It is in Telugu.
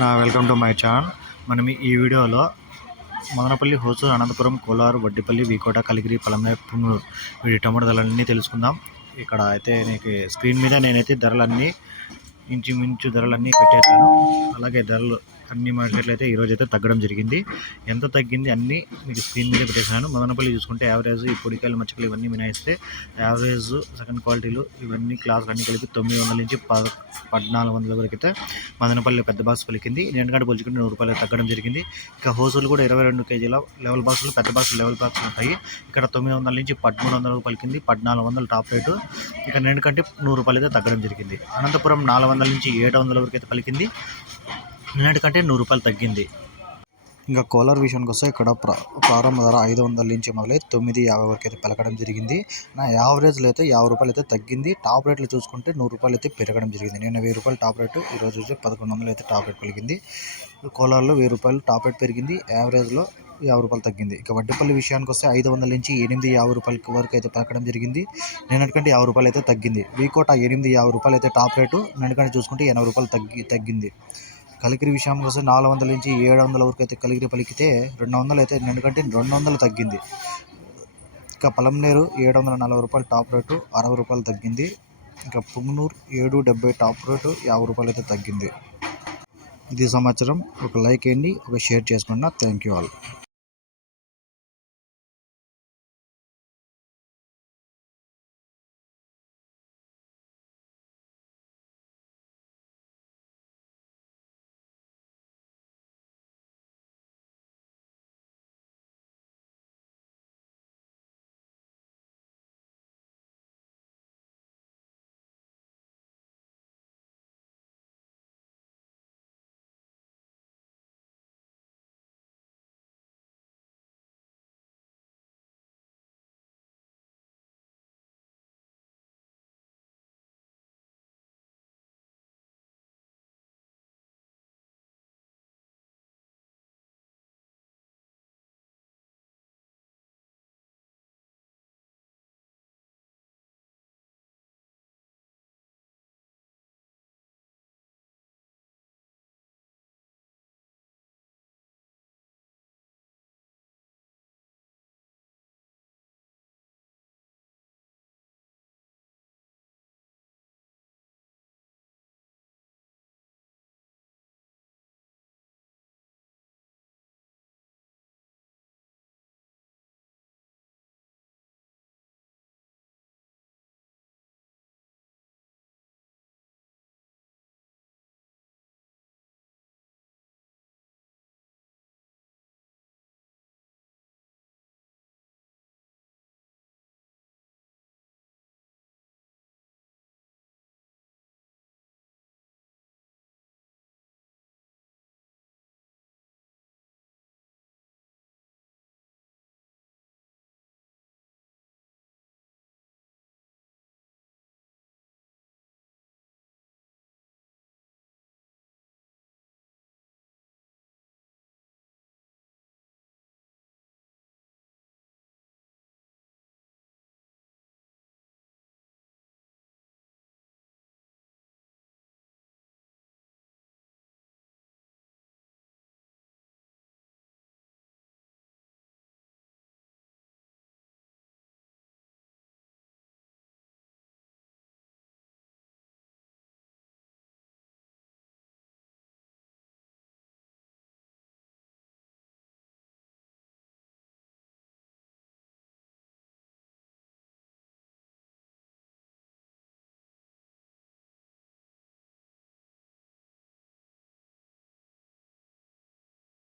నా వెల్కమ్ టు మై ఛానల్. మనం ఈ వీడియోలో మదనపల్లి హోసూరు అనంతపురం కోలారు వడ్డిపల్లి వీకోట కలిగిరి పలమే పునూరు వీటి టమాటో ధరలన్నీ తెలుసుకుందాం. ఇక్కడ అయితే నీకు స్క్రీన్ మీద నేనైతే ధరలన్నీ ఇంచుమించు ధరలన్నీ పెట్టేశాను. అలాగే ధరలు అన్ని మార్కెట్లు అయితే ఈరోజు అయితే తగ్గడం జరిగింది. ఎంత తగ్గింది అన్నీ మీకు స్క్రీన్ మీద పెట్టేశాను. మదనపల్లి చూసుకుంటే యావరేజ్ ఈ పొడికాయలు మచ్చకలు ఇవన్నీ మినాయిస్తే యావరేజ్ సెకండ్ క్వాలిటీలు ఇవన్నీ క్లాసులు అన్ని కలిపి తొమ్మిది వందల నుంచి పద పద్నాలుగు వందల వరకు అయితే మదనపల్లి పెద్ద బాక్స్ పలికింది. ఎందుకంటే పోల్చుకుంటే నూరు రూపాయలు తగ్గడం జరిగింది. ఇక హోసులు కూడా ఇరవై రెండు కేజీల లెవెల్ బాక్సులు పెద్ద బాక్సులు లెవెల్ బాక్సులు ఉంటాయి. ఇక్కడ తొమ్మిది వందల నుంచి పదమూడు వందలకు పలికింది. పద్నాలుగు వందలు టాప్ రేటు ఇక నేను కంటే నూరు రూపాయలు అయితే తగ్గడం జరిగింది. అనంతపురం నాలుగు వందల నుంచి ఏడు వందల వరకు అయితే పలికింది. నిన్నటి కంటే నూరు రూపాయలు తగ్గింది. ఇంకా కోలార్ విషయానికి వస్తే ఇక్కడ ప్ర ప్రారంభ ధర ఐదు వందల నుంచి మొదలై తొమ్మిది యాభై వరకు అయితే పలకడం జరిగింది. నా యావరేజ్లో అయితే యాభై రూపాయలు అయితే తగ్గింది. టాప్ రేట్లు చూసుకుంటే నూరు రూపాయలు అయితే పెరగడం జరిగింది. నేను వెయ్యి రూపాయలు టాప్ రేటు ఈరోజు వచ్చి పదకొండు వందలు అయితే టాప్ రేట్ పెరిగింది. కోలార్లో వెయ్యి రూపాయలు టాప్ రేట్ పెరిగింది. యావరేజ్లో యాభై రూపాయలు తగ్గింది. ఇక వడ్డీపల్లి విషయానికి వస్తే ఐదు వందల నుంచి ఎనిమిది యాభై రూపాయల వరకు అయితే పలకడం జరిగింది. నిన్నటికంటే యాభై రూపాయలు అయితే తగ్గింది. వీకోట ఎనిమిది యాభై రూపాయలు అయితే టాప్ రేటు. నిన్నటికంటే చూసుకుంటే ఎనభై రూపాయలు తగ్గి తగ్గింది. కలికిరి విషయానికి వస్తే నాలుగు వందల నుంచి ఏడు వందల వరకు అయితే కలికిరి పలికితే రెండు వందలు అయితే ఎందుకంటే రెండు వందలు తగ్గింది. ఇంకా పలంనేరు ఏడు వందల నలభై రూపాయలు టాప్ రేటు అరవై రూపాయలు తగ్గింది. ఇంకా పుంగనూరు ఏడు డెబ్బై టాప్ రేటు యాభై రూపాయలు అయితే తగ్గింది. ఇది సంవత్సరం ఒక లైక్ వేయండి ఒక షేర్ చేసుకున్న థ్యాంక్ యూ ఆల్.